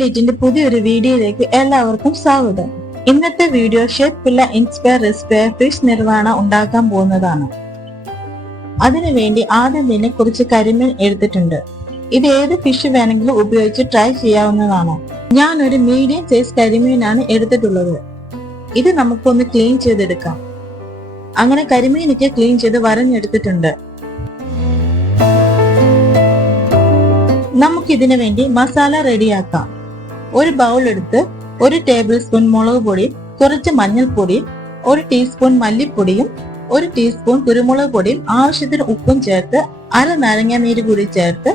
ലീറ്റിന്റെ പുതിയൊരു വീഡിയോയിലേക്ക് എല്ലാവർക്കും സ്വാഗതം. ഇന്നത്തെ video chef inspire respire fish nirvana ഉണ്ടാക്കാൻ പോകുന്നതാണ്. അതിനുവേണ്ടി ആദ്യം തന്നെ കുറച്ച് കരിമീൻ എടുത്തിട്ടുണ്ട്. ഇത് ഏത് ഫിഷ് വേണമെങ്കിലും ഉപയോഗിച്ച് ട്രൈ ചെയ്യാവുന്നതാണ്. ഞാൻ ഒരു മീഡിയം സൈസ് കരിമീനാണ് എടുത്തിട്ടുള്ളത്. ഇത് നമുക്കൊന്ന് ക്ലീൻ ചെയ്തെടുക്കാം. അങ്ങനെ കരിമീനൊക്കെ ക്ലീൻ ചെയ്ത് വരഞ്ഞെടുത്തിട്ടുണ്ട്. നമുക്ക് ഇതിനു വേണ്ടി മസാല റെഡിയാക്കാം ഒരു ബൗൾ എടുത്ത് ഒരു ടേബിൾ സ്പൂൺ മുളക് പൊടിയും കുറച്ച് മഞ്ഞൾപ്പൊടിയും ഒരു ടീസ്പൂൺ മല്ലിപ്പൊടിയും ഒരു ടീസ്പൂൺ കുരുമുളക് പൊടിയും ആവശ്യത്തിന് ഉപ്പും ചേർത്ത് അര നാരങ്ങ നീര് കൂടി ചേർത്ത്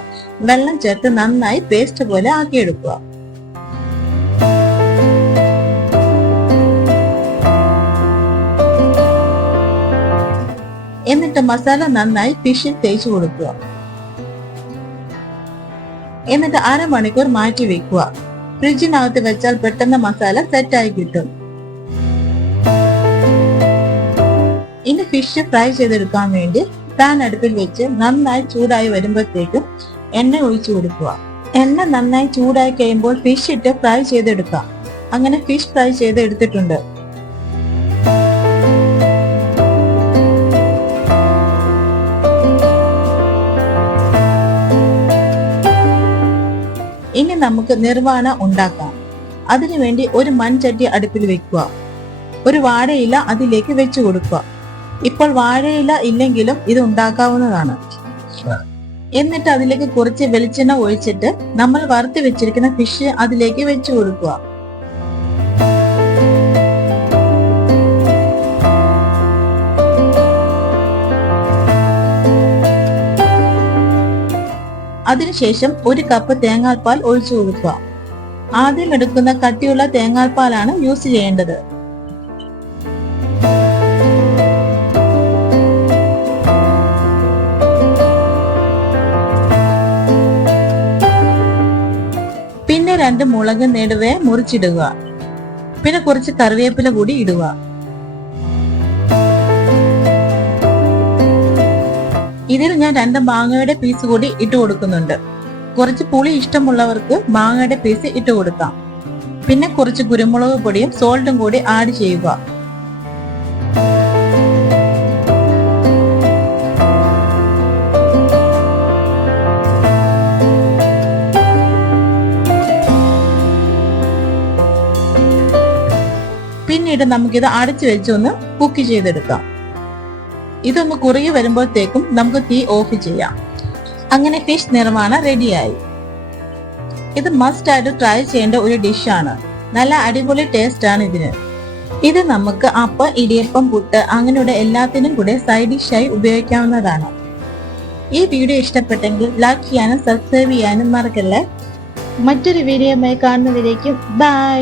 വെള്ളം ചേർത്ത് നന്നായി പേസ്റ്റ് പോലെ ആക്കിയെടുക്കുക. എന്നിട്ട് മസാല നന്നായി ഫിഷിൽ തേച്ച് കൊടുക്കുക. എന്നിട്ട് അരമണിക്കൂർ മാറ്റി വെക്കുക. ഫ്രിഡ്ജിനകത്ത് വെച്ചാൽ പെട്ടെന്ന് മസാല സെറ്റായി കിട്ടും. ഇനി ഫിഷ് ഫ്രൈ ചെയ്തെടുക്കാൻ വേണ്ടി പാൻ അടുപ്പിൽ വെച്ച് നന്നായി ചൂടായി വരുമ്പോഴത്തേക്കും എണ്ണ ഒഴിച്ചു കൊടുക്കുക. എണ്ണ നന്നായി ചൂടായി കഴിയുമ്പോൾ ഫിഷ് ഇട്ട് ഫ്രൈ ചെയ്തെടുക്കാം. അങ്ങനെ ഫിഷ് ഫ്രൈ ചെയ്തെടുത്തിട്ടുണ്ട്. ഇനി നമുക്ക് നിർവാണ ഉണ്ടാക്കാം. അതിനുവേണ്ടി ഒരു മൺചട്ടി അടുപ്പിൽ വെക്കുക. ഒരു വാഴയില അതിലേക്ക് വെച്ചു കൊടുക്കുക. ഇപ്പോൾ വാഴയില ഇല്ലെങ്കിലും ഇത് ഉണ്ടാക്കാവുന്നതാണ്. എന്നിട്ട് അതിലേക്ക് കുറച്ച് വെളിച്ചെണ്ണ ഒഴിച്ചിട്ട് നമ്മൾ വറുത്ത് വെച്ചിരിക്കുന്ന ഫിഷ് അതിലേക്ക് വെച്ചു കൊടുക്കുക. അതിനുശേഷം ഒരു കപ്പ് തേങ്ങാൽപ്പാൽ ഒഴിച്ചു കൊടുക്കുക. ആദ്യം എടുക്കുന്ന കട്ടിയുള്ള തേങ്ങാൽപ്പാലാണ് യൂസ് ചെയ്യേണ്ടത്. പിന്നെ രണ്ട് മുളക് നെടുവെ മുറിച്ചിടുക. പിന്നെ കുറച്ച് കറിവേപ്പില കൂടി ഇടുക. ഇതിൽ ഞാൻ രണ്ട് മാങ്ങയുടെ പീസ് കൂടി ഇട്ട് കൊടുക്കുന്നുണ്ട്. കുറച്ച് പുളി ഇഷ്ടമുള്ളവർക്ക് മാങ്ങയുടെ പീസ് ഇട്ട് കൊടുക്കാം. പിന്നെ കുറച്ച് കുരുമുളക് പൊടിയും സോൾട്ടും കൂടി ആഡ് ചെയ്യുക. പിന്നീട് നമുക്കിത് അടച്ചു വെച്ചൊന്ന് കുക്ക് ചെയ്തെടുക്കാം. ഇതൊന്ന് കുറുകി വരുമ്പോഴത്തേക്കും നമുക്ക് തീ ഓഫ് ചെയ്യാം. അങ്ങനെ ഫിഷ് നിർമ്മാണം റെഡിയായി ഇത് മസ്റ്റ് ആയിട്ട് ട്രൈ ചെയ്യേണ്ട ഒരു ഡിഷാണ് നല്ല അടിപൊളി ടേസ്റ്റ് ആണ് ഇതിന്. ഇത് നമുക്ക് അപ്പം ഇടിയപ്പം പുട്ട് അങ്ങനെയുള്ള എല്ലാത്തിനും കൂടെ സൈഡ് ഡിഷായി ഉപയോഗിക്കാവുന്നതാണ്. ഈ വീഡിയോ ഇഷ്ടപ്പെട്ടെങ്കിൽ ലൈക്ക് ചെയ്യാനും സബ്സ്ക്രൈബ് ചെയ്യാനും മറക്കല്ലേ? മറ്റൊരു വീഡിയോയുമായി കാണുന്നതിലേക്കും ബൈ